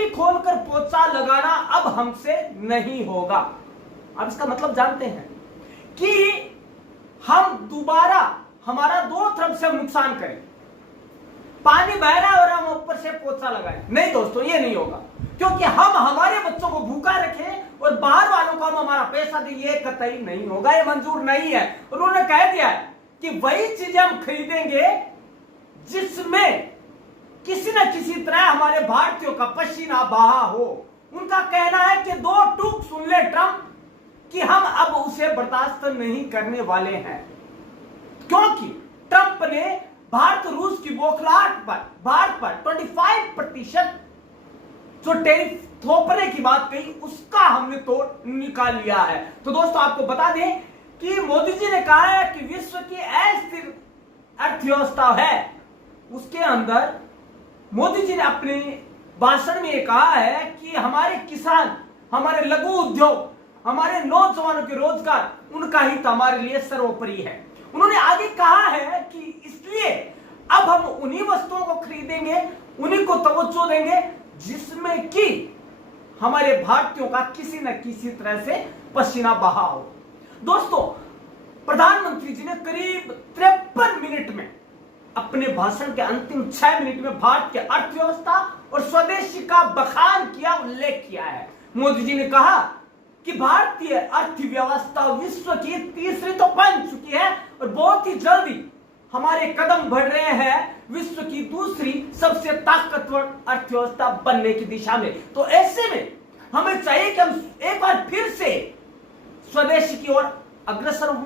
बाल्टी खोलकर पोछा लगाना अब हमसे नहीं होगा। अब इसका मतलब जानते हैं कि हम दोबारा हमारा दो तरफ से नुकसान करें, पानी बह रहा है और हम ऊपर से पोछा लगाएं। नहीं दोस्तों, ये नहीं होगा, क्योंकि हम हमारे बच्चों को भूखा रखें और बाहर वालों को हम हमारा पैसा दें, ये कतई नहीं होगा, ये मंजूर नहीं है। उन्होंने कह दिया है कि वही चीजें हम खरीदेंगे जिसमें किसी न किसी तरह हमारे भारतीयों का पसीना बहा हो। उनका कहना है कि दो टूक सुन ले ट्रंप कि हम अब उसे बर्दाश्त नहीं करने वाले हैं, क्योंकि ट्रंप ने भारत रूस की बौखलाहट पर भारत पर 25% जो टैरिफ थोपने की बात कही, उसका हमने तोड़ निकाल लिया है। तो दोस्तों, आपको बता दें कि मोदी जी ने कहा है कि विश्व की अस्थिर अर्थव्यवस्था है, उसके अंदर मोदी जी ने अपने भाषण में कहा है कि हमारे किसान, हमारे लघु उद्योग, हमारे नौजवानों के रोजगार, उनका हित हमारे लिए सर्वोपरि है। उन्होंने आगे कहा है कि इसलिए अब हम उन्हीं वस्तुओं को खरीदेंगे, उन्हीं को तवज्जो देंगे जिसमें कि हमारे भारतीयों का किसी न किसी तरह से पसीना बहा हो। दोस्तों, प्रधानमंत्री जी ने करीब 53 मिनट में अपने भाषण के अंतिम 6 मिनट में भारत की अर्थव्यवस्था और स्वदेशी का बखान किया, उल्लेख किया है। मोदी जी ने कहा कि भारतीय अर्थव्यवस्था विश्व की तीसरी तो बन चुकी है और बहुत ही जल्दी हमारे कदम बढ़ रहे हैं विश्व की दूसरी सबसे ताकतवर अर्थव्यवस्था बनने की दिशा में। तो ऐसे में हमें चाहिए कि हम एक बार फिर से स्वदेशी की ओर अग्रसर हों।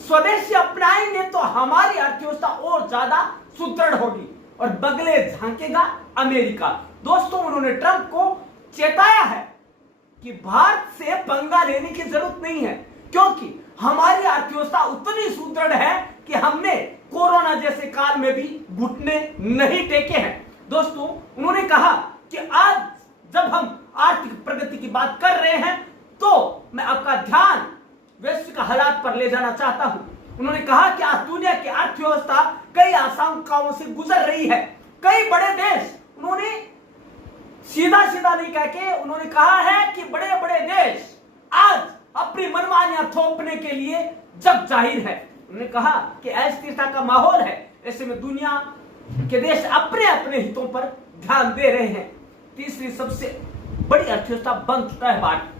स्वदेशी अपनाएंगे तो हमारी अर्थव्यवस्था और ज्यादा सुदृढ़ होगी और बगले झांकेगा अमेरिका। दोस्तों, उन्होंने ट्रंप को चेताया है कि भारत से पंगा लेने की जरूरत नहीं है, क्योंकि हमारी अर्थव्यवस्था उतनी सुदृढ़ है कि हमने कोरोना जैसे काल में भी घुटने नहीं टेके हैं। दोस्तों, उन्होंने कहा कि आज जब हम आर्थिक प्रगति की बात कर रहे हैं तो मैं आपका ध्यान वैश्विक हालात पर ले जाना चाहता हूं। उन्होंने कहा कि आज दुनिया की अर्थव्यवस्था कई आशंकाओं से गुजर रही है। कई बड़े देश, उन्होंने सीधा सीधा नहीं कह के उन्होंने कहा है कि बड़े बड़े देश आज अपनी मनमानियां थोपने के लिए जग जाहिर है। उन्होंने कहा कि अस्थिरता का माहौल है, ऐसे में दुनिया के देश अपने अपने हितों पर ध्यान दे रहे हैं। तीसरी सबसे बड़ी अर्थव्यवस्था बन चुका है भारत।